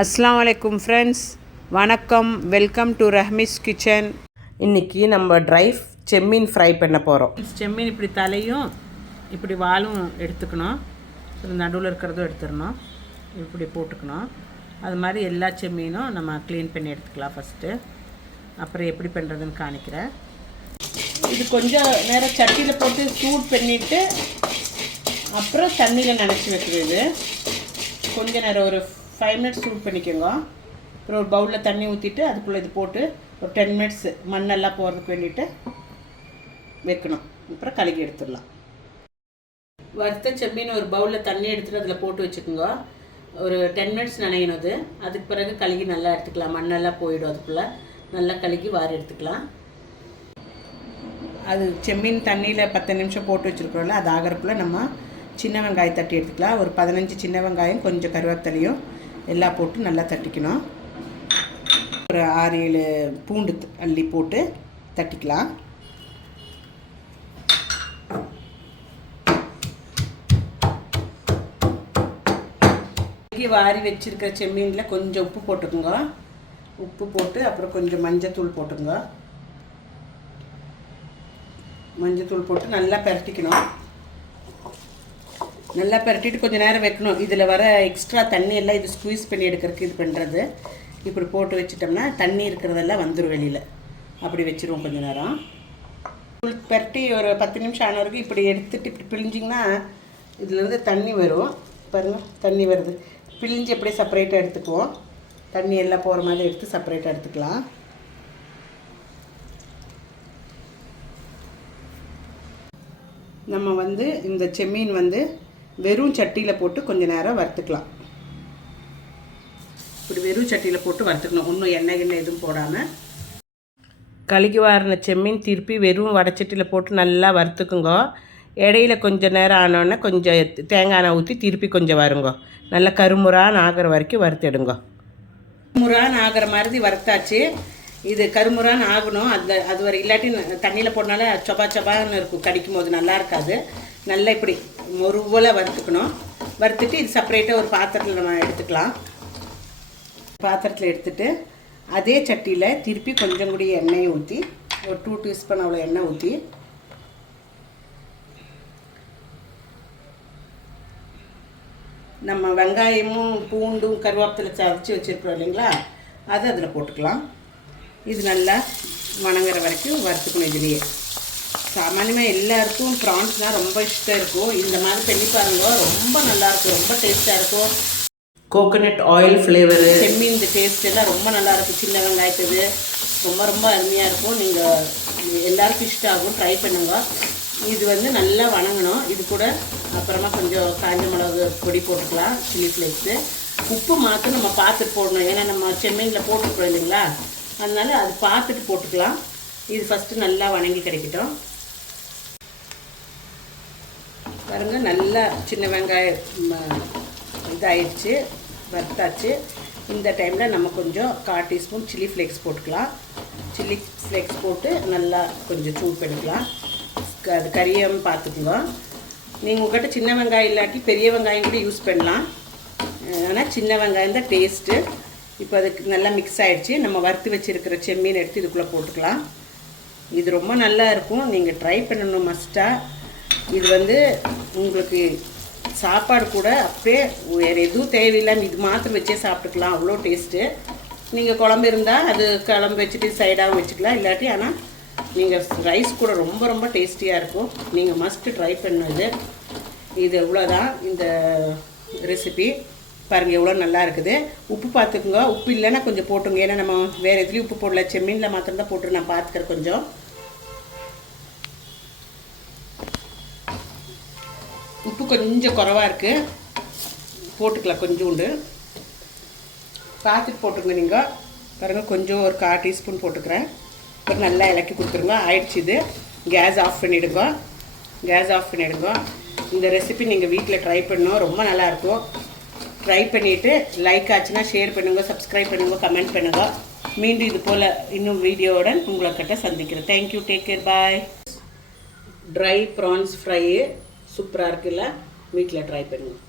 அஸ்ஸலாமு அலைக்கும் ஃப்ரெண்ட்ஸ், வணக்கம். Welcome to Rahmi's kitchen. இன்றைக்கி நம்ம ட்ரை செம்மீன் ஃப்ரை பண்ண போகிறோம். செம்மீன் இப்படி தலையும் இப்படி வாலும் எடுத்துக்கணும், நடுவில் இருக்கிறதும் எடுத்துடணும், இப்படி போட்டுக்கணும். அது மாதிரி எல்லா செம்மீனும் நம்ம க்ளீன் பண்ணி எடுத்துக்கலாம் ஃபஸ்ட்டு. அப்புறம் எப்படி பண்ணுறதுன்னு காணிக்கிறேன். இது கொஞ்சம் நேரம் சட்டியில் போட்டு சூட் பண்ணிவிட்டு அப்புறம் தண்ணியில் நினச்சி வைக்கிறது. கொஞ்சம் நேரம் ஒரு 5 மினிட்ஸ் சூட் பண்ணிக்கோங்க. அப்புறம் ஒரு பவுலில் தண்ணி ஊற்றிட்டு அதுக்குள்ளே இது போட்டு ஒரு 10 மினிட்ஸ் மண்ணெல்லாம் போகிறதுக்கு வேண்டிட்டு வைக்கணும். அப்புறம் கழுகி எடுத்துடலாம். வறுத்த செம்மீன் ஒரு பவுலில் தண்ணி எடுத்துகிட்டு அதில் போட்டு வச்சுக்கோங்க. ஒரு 10 மினிட்ஸ் நனையணும். அதுக்கு பிறகு கழுகி நல்லா எடுத்துக்கலாம். மண்ணெல்லாம் போயிடும். அதுக்குள்ளே நல்லா கழுகி வாரி எடுத்துக்கலாம். அது செம்மீன் தண்ணியில் 10 நிமிஷம் போட்டு வச்சுருக்கிறோம்ல, அது ஆகிறதுக்குள்ளே நம்ம சின்ன வெங்காயம் தட்டி எடுத்துக்கலாம். ஒரு 15 சின்ன வெங்காயம், கொஞ்சம் கருவேப்பிலையும் எல்லாம் போட்டு நல்லா தட்டிக்கணும். ஒரு 6-7 பூண்டு அள்ளி போட்டு தட்டிக்கலாம். வாரி வச்சுருக்கிற செம்மீனில் கொஞ்சம் உப்பு போட்டுக்கோங்க. உப்பு போட்டு அப்புறம் கொஞ்சம் மஞ்சத்தூள் போட்டுக்கோங்க. மஞ்சத்தூள் போட்டு நல்லா பரட்டிக்கணும். நல்லா பரட்டிட்டு கொஞ்சம் நேரம் வைக்கணும். இதில் வர எக்ஸ்ட்ரா தண்ணி எல்லாம் இது ஸ்குவீஸ் பண்ணி எடுக்கிறதுக்கு இது பண்ணுறது. இப்படி போட்டு வச்சிட்டோம்னா தண்ணி இருக்கிறதெல்லாம் வந்துடும் வெளியில். அப்படி வச்சுருவோம் கொஞ்சம் நேரம். பரட்டி ஒரு 10 நிமிஷம் ஆன வரைக்கும் இப்படி எடுத்துகிட்டு இப்படி பிழிஞ்சிங்கன்னா இதுலேருந்து தண்ணி வரும். பாருங்கள், தண்ணி வருது. பிழிஞ்சு அப்படியே செப்பரேட்டாக எடுத்துக்குவோம். தண்ணி எல்லாம் போகிற மாதிரி எடுத்து செப்பரேட்டாக எடுத்துக்கலாம். நம்ம இந்த செம்மீன் வெறும் சட்டியில் போட்டு கொஞ்சம் நேரம் வறுத்துக்கலாம். இப்படி வெறும் சட்டியில் போட்டு வறுத்துக்கணும். இன்னும் எண்ணெய் எதுவும் போடாமல். கழுகி வாரின செம்மீன் திருப்பி வெறும் வடச்சட்டியில் போட்டு நல்லா வறுத்துக்குங்க. இடையில கொஞ்சம் நேரம் ஆனோடனே கொஞ்சம் தேங்காய் எண்ணெய் ஊற்றி திருப்பி கொஞ்சம் வருங்க. நல்லா கருமுறான்னு ஆகிற வரைக்கும் வறுத்துடுங்க. கருமுறான்னு ஆகிற மாதிரி வறுத்தாச்சு. இது கருமுறான்னு ஆகணும். அது வரை இல்லாட்டி தண்ணியில் போடனால சொபா சொபான்னு இருக்கும். கடிக்கும் போது நல்லா இருக்காது. நல்லா இப்படி மொருவலாக வறுத்துக்கணும். வறுத்துட்டு இது செப்பரேட்டாக ஒரு பாத்திரத்தில் நம்ம எடுத்துக்கலாம். பாத்திரத்தில் எடுத்துட்டு அதே சட்டியில் திருப்பி கொஞ்சம் கூடி எண்ணெயை ஊற்றி ஒரு 2 டீஸ்பூன் அவ்வளோ எண்ணெய் ஊற்றி நம்ம வெங்காயமும் பூண்டும் கருவேப்பிலை சதைச்சி வச்சுருக்கிறோம் இல்லைங்களா, அது அதில் போட்டுக்கலாம். இது நல்லா வணங்குற வரைக்கும் வறுத்துக்கணும். இதுலேயே சாமானியமாக எல்லாருக்கும் ப்ரான்ஸ்னால் ரொம்ப இஷ்டம் இருக்கும். இந்த மாதிரி பண்ணி பாருங்க, ரொம்ப நல்லாயிருக்கும், ரொம்ப டேஸ்ட்டாக இருக்கும். கோகோனட் ஆயில் ஃப்ளேவரு செம்மீன் டேஸ்ட் எல்லாம் ரொம்ப நல்லாயிருக்கும். சின்ன வெங்காயத்துது ரொம்ப ரொம்ப அருமையாக இருக்கும். நீங்கள் எல்லாருக்கும் இஷ்டம் ஆகும். ட்ரை பண்ணுங்க. இது நல்லா வணங்கணும். இது கூட அப்புறமா கொஞ்சம் காஞ்ச மிளகு பொடி போட்டுக்கலாம், சில்லி ஃப்ளேக்ஸு. உப்பு மாற்ற நம்ம பார்த்துட்டு போடணும். ஏன்னா நம்ம செம்மீனில் போட்டுருக்கோம் இல்லைங்களா, அதனால் அது பார்த்துட்டு போட்டுக்கலாம். இது ஃபஸ்ட்டு நல்லா வணங்கி கிடைக்கட்டும். பாருங்க, நல்லா சின்ன வெங்காயம் இதாகிடுச்சு, வறுத்தாச்சு. இந்த டைமில் நம்ம கொஞ்சம் 1/4 டீஸ்பூன் சில்லி ஃப்ளேக்ஸ் போட்டுக்கலாம். சில்லி ஃப்ளேக்ஸ் போட்டு நல்லா கொஞ்சம் சூட் பண்ணிக்கலாம். அது கறியாமல் பார்த்துக்குங்க. நீங்கள் உங்கள்கிட்ட சின்ன வெங்காயம் இல்லாட்டி பெரிய வெங்காயம் கூட யூஸ் பண்ணலாம். ஆனால் சின்ன வெங்காயம் தான் டேஸ்ட்டு. இப்போ அதுக்கு நல்லா மிக்ஸ் ஆகிடுச்சு. நம்ம வறுத்து வச்சுருக்கிற செம்மீன் எடுத்து இதுக்குள்ளே போட்டுக்கலாம். இது ரொம்ப நல்லா இருக்கும். நீங்கள் ட்ரை பண்ணணும் மஸ்ட்டாக. இது உங்களுக்கு சாப்பாடு கூட அப்படியே வேறு எதுவும் தேவையில்லாமல் இது மாத்திரம் வச்சே சாப்பிட்டுக்கலாம். அவ்வளோ டேஸ்ட்டு. நீங்கள் குழம்பு இருந்தால் அது குழம்பு வச்சுட்டு சைடாகவும் வச்சுக்கலாம். இல்லாட்டி ஆனால் நீங்கள் ரைஸ் கூட ரொம்ப ரொம்ப டேஸ்டியாக இருக்கும். நீங்கள் மஸ்ட்டு ட்ரை பண்ணணும். இது எவ்வளோதான் இந்த ரெசிபி. பாருங்கள் எவ்வளோ நல்லா இருக்குது. உப்பு பார்த்துக்குங்க. உப்பு இல்லைன்னா கொஞ்சம் போட்டுங்க. ஏன்னா நம்ம வேறு எதுலேயும் உப்பு போடல, செம்மீனில் மாத்திரம் தான் போட்டு நான் பார்த்துக்கிறேன். கொஞ்சம் உப்பு கொஞ்சம் குறைவாக இருக்குது, போட்டுக்கலாம். கொஞ்சோண்டு பார்த்துட்டு போட்டுருங்க. நீங்கள் பாருங்கள், கொஞ்சம் ஒரு 1/4 டீஸ்பூன் போட்டுக்கிறேன். அப்புறம் நல்லா இலக்கி கொடுத்துருங்க. ஆயிடுச்சு. இது கேஸ் ஆஃப் பண்ணிவிடுங்க. கேஸ் ஆஃப் பண்ணிவிடுங்க. இந்த ரெசிபி நீங்கள் வீட்டில் ட்ரை பண்ணணும். ரொம்ப நல்லாயிருக்கும். ட்ரை பண்ணிவிட்டு லைக் ஆச்சுன்னா ஷேர் பண்ணுங்கள், சப்ஸ்கிரைப் பண்ணுங்கள், கமெண்ட் பண்ணுங்கள். மீண்டும் இது போல் இன்னும் வீடியோவுடன் உங்கள்கிட்ட சந்திக்கிறேன். தேங்க்யூ, டேக் கேர், பாய். ட்ரை ப்ரான்ஸ் ஃப்ரை சூப்பராக இருக்குல்ல, வீட்டில் ட்ரை பண்ணுங்கள்.